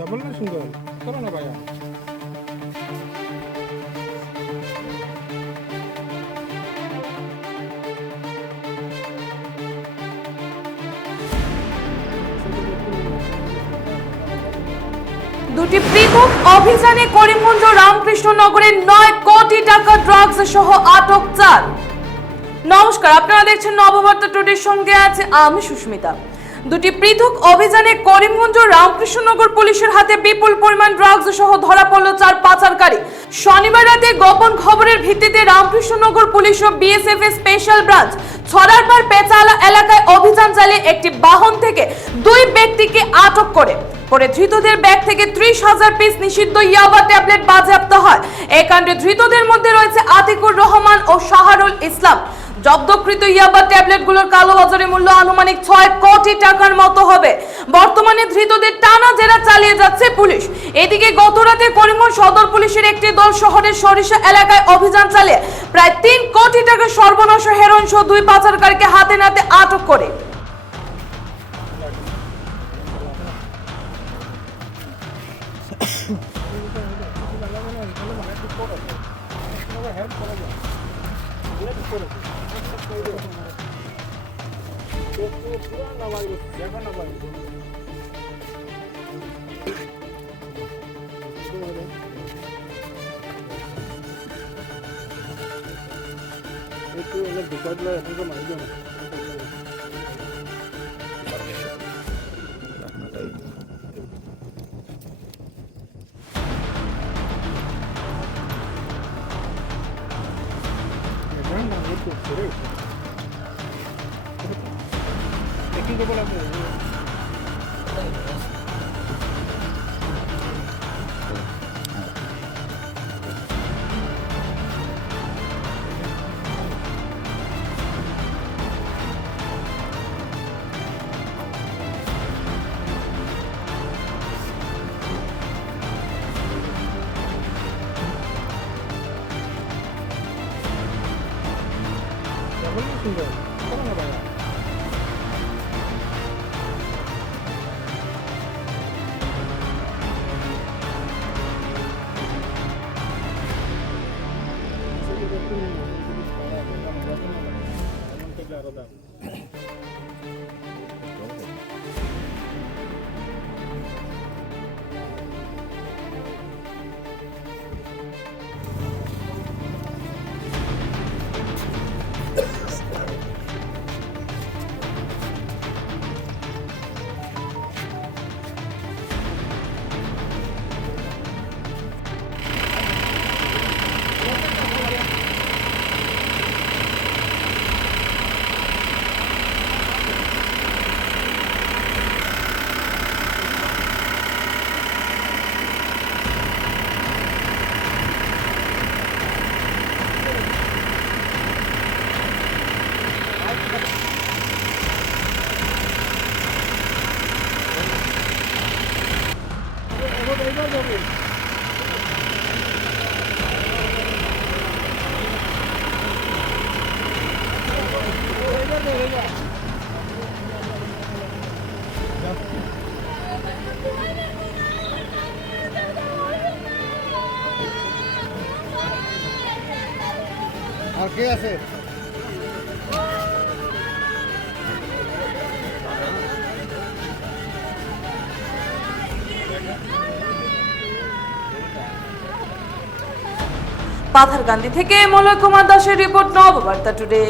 Double না single করো না ভাইয়া। দুটি পৃথক অভিযানে করিমগঞ্জ রামকৃষ্ণনগরের 9 কোটি টাকা ড্রাগস সহ আটক 4। নমস্কার, আপনারা দেখছেন নববার্তা টুডের সঙ্গে আছে আমি সুস্মিতা। দুটি পৃথক অভিযানে করিমগঞ্জ রামকৃষ্ণনগর পুলিশের হাতে বিপুল পরিমাণ ড্রাগস সহ ধরা পড়ল 4 পাচারকারী। শনিবার রাতে গোপন খবরের ভিত্তিতে রামকৃষ্ণনগর পুলিশ ও বিএসএফ এর স্পেশাল ব্রাঞ্চ ছড়ারপাড় পেচালা এলাকায় অভিযান চালিয়ে একটি বাহন থেকে 2 ব্যক্তিকে আটক করে পরে ধৃতদের ব্যাগ থেকে 30,000 পিস নিষিদ্ধ ইয়াবা ট্যাবলেট বাজেয়াপ্ত হয়। এই কাণ্ডে ধৃতদের মধ্যে রয়েছে আতিকুর রহমান ও শাহরুল ইসলাম। জব্দকৃত ইয়াবা ট্যাবলেটগুলোর কালোবাজারে মূল্য আনুমানিক 6 কোটি টাকার মতো হবে। বর্তমানে ধৃতদের টানা জেরা চালিয়ে যাচ্ছে পুলিশ। এদিকে গতরাতে করিমগঞ্জ সদর পুলিশের একটি দল শহরের সরিষা এলাকায় অভিযান চালিয়ে প্রায় 3 কোটি টাকা সর্বনাশ হেরোইন সহ 2 পাচারকারীকে হাতে নাতে আটক করে। ডবল না সিঙ্গেল করো না ভাইয়া। আর কে আছে? পাথারকান্দি থেকে মলয় কুমার দাসের রিপোর্ট, নববার্তা টুডে।